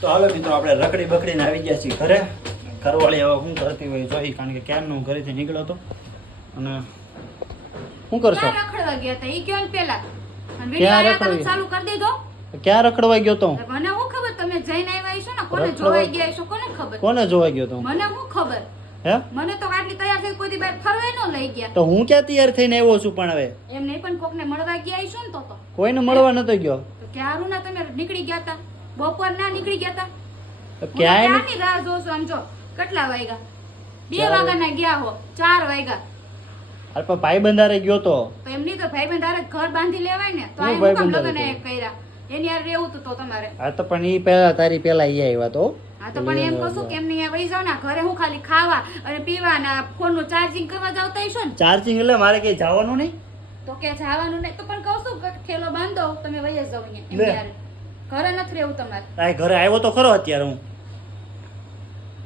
તો હાલો મિત્રો આપણે રખડી બકડીને આવી ગયા છીએ ઘરે. ઘરવાળી હવે શું કરતી હોય જોઈ, કારણ કે ક્યારનું ઘરેથી નીકળ્યો હતો. અને શું કરશો? ક્યાં રખડવા ગયા હતા ઈ કયો ને પેલા? અને ક્યાં વિડિયો રખડવા ચાલુ કરી દીધો. ક્યાં રખડવા ગયો તો? મને શું ખબર તમે જઈને આવ્યા છો ને, કોને જોવાઈ ગયા છો કોને ખબર? કોને જોવા ગયો તો? મને શું ખબર? હે મને તો આટલી તૈયાર થઈ કોઈ દી બહાર ફરવાય ન લઈ ગયા. તો હું ક્યાં તૈયાર થઈને આવ્યો છું? પણ હવે એમ નહીં પણ કોકને મળવા ગયા છો ને તો કોઈને મળવા નતો ગયો. તો ક્યારું ના તમે નીકળી ગયા હતા? બપોર ના નીકળી ગયા હતા? ક્યાંય ક્યાંની રાહ જોશો? આમ જો કેટલા વાગ્યા? 2 વાગ્યાના ગયા હો, 4 વાગ્યા. અરે પણ ભાઈ બંધારે ગયો તો. તો એમની તો ભાઈબંધ હારે ઘર બાંધી લેવાય ને. તો હું આ હું કામ ભાઈબંધ લગન હારે કર્યા? એની હારે રહેવું તો તમારે. હા તો પણ ઈ પહેલા તારી પહેલા ઈ આવ્યા તો. હા તો પણ એમ કહું કે એમની અહીંયા વહી જાવ ને, ઘરે હું ખાલી ખાવા અને પીવાના ફોન નું ચાર્જિંગ કરવા જાવતા હશો ને. ચાર્જિંગ એટલે મારે કઈ જવાનું નહીં. તો કે જવાનું નહીં તો પણ કહું છું કે થેલો બાંધો તમે વહી જ જાવ અહીંયા લે. એમની હારે. ઘરે નથી રહેવું તમારે. આ ઘરે આવ્યો તો ખરો અત્યારે હું.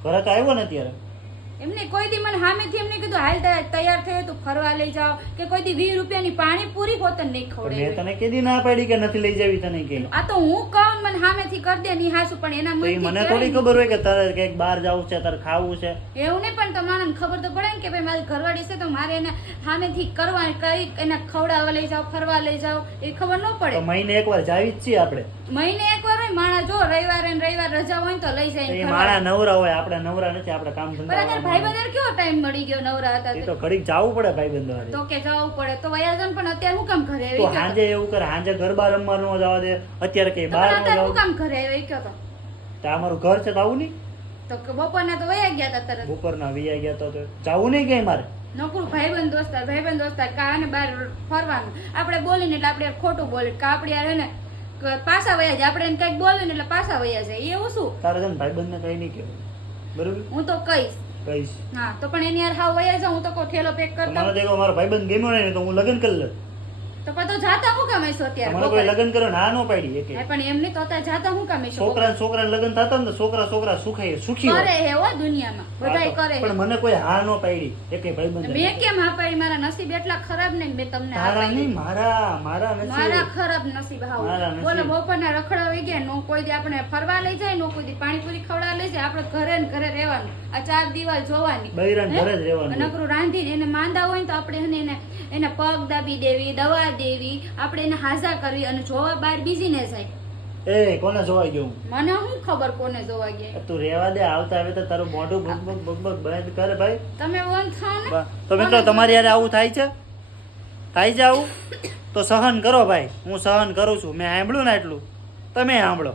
ઘરે તો આવ્યો ને અત્યારે. એમને કોઈ દી મને સામેથી એમને કીધું હાલ તૈયાર થયો તો ફરવા લઈ જાઓ, કે કોઈ દી 20 રૂપિયાની પાણીપુરી પોતે નહીં મેં ખવડાવી. તને કીધી ના પાડી કે નથી લઈ જાવી તને કે. આ તો હું કહું મને સામેથી કરી દે ની હાસુ, પણ એના તો ઈ મુંહથી મને કહેવાય થોડી ને. ખબર હોય કે તારે ક્યાંક બહાર જવું છે, તારે ખાવું છે. એવું નહીં પણ તમારે ખબર તો પડે ને કે ભાઈ મારી ઘરવાળી છે તો મારે એને સામેથી કરવા કઈ એને ખવડાવવા લઈ જાઓ, ફરવા લઈ જાઓ, એ ખબર ન તો પડે. મહિને એકવાર જાવી જ છીએ આપણે. મહિને એકવાર હોય માણા, જો રવિવારે ને રવિવાર રજા હોય ને તો લઈ જાય તો ને ઈ ફરવા. મારા નવરા હોય, આપણે નવરા નથી, આપણે કામ પણ ધંધા અત્યારે ભાઈ બંદર કેવો ટાઈમ મળી ગયો નવરા હતા એ તે? તો ઘડીક જાવું પડે ભાઈ બંધો હારે. તો કે જવું પડે તો વયા જાવ ને, પણ અત્યારે હું કામ ઘરે તો આવી હાંજે એવું કરે, હાંજે ગરબા રમવા ન જવા દે, અત્યારે કઈ બહાર ન અત્યારે હું જાવ. કામ ઘરે આવી કયો તો? તો અમારું ઘર છે તો આવું નહીં. તો કે બપોરના તો વયા ગયા હતા તરત. બપોરના વીયા ગયા તો જાવું નહીં કઈ મારે. નકરું ભાઈબંધ દોસ્તાર કાને બહાર ફરવાનું. આપણે બોલીને એટલે આપણે ખોટું બોલી કે આપણે યાર હે ને પાછા વયા જાય, આપણે એને કંઈક બોલીને એટલે પાછા વયા જાય, એવું શું? તારે છે ને ભાઈબંધને કઈ નહીં કહેવું, બરોબર? હું તો કહીશ. કહીશ. હા તો પણ એની યાર હાવ વયા જાઉં, હું તો કહું ઠેલો પેક કરતા. મને દેખો મારો ભાઈબંધ ગમ્યો નહીં તો હું લગ્ન કરી લઉં. તો પણ તો જાતા હું કામ હશો અત્યારે? મને કોઈ લગ્ન કરો ના ન પાડી એકે. હા, પણ એમની તો અત્યારે જાતા હું કામ હશો? છોકરાને લગ્ન થતા ને તો છોકરા સુખી હોય. કરે હે હો દુનિયામાં બધાય કરે પણ હે. મને કોઈ હા ન પાડી એકે ભાઈબંધ. મેં કેમ હા પાડી? મારા નસીબ એટલા ખરાબ નહીં મેં તમને હા તારા પાડી. નહીં, મારા નથી. મારા ખરાબ નસીબ હાવ. મારા નસીબ. બોલો બપોરના રખડાવી ગયા, નો કોઈ દી આપણે ફરવા લઈ જાય, નો કોઈ દી પાણીપુરી ખવડાવવા લઈ જાય, આપણે ઘરે ને ઘરે રહેવાનું, આ 4 દિવાલ જોવાની. બૈરાને ઘરે જ રહેવાનું. અને નકરું રાંધીને એને માંદા હોય ને તો આપણે એને એના પગ દાબી દેવી, દવા દેવી, આપણે એને હાજા કરવી, અને જોવા બહાર બીજીને જાય. એ કોને જોવા ગયો હું? મને શું ખબર કોને જોવા ગયા? તું રેવા દે, આવતા આવે તો તારું મોઢું બગ બંધ કરે ભાઈ. તમે વન થાઓ ને. તો મિત્રો તમારી યારે આવું થાય છે આવું તો સહન કરો ભાઈ. હું સહન કરું છું, મેં સાંભળ્યું ને એટલું તમે સાંભળો.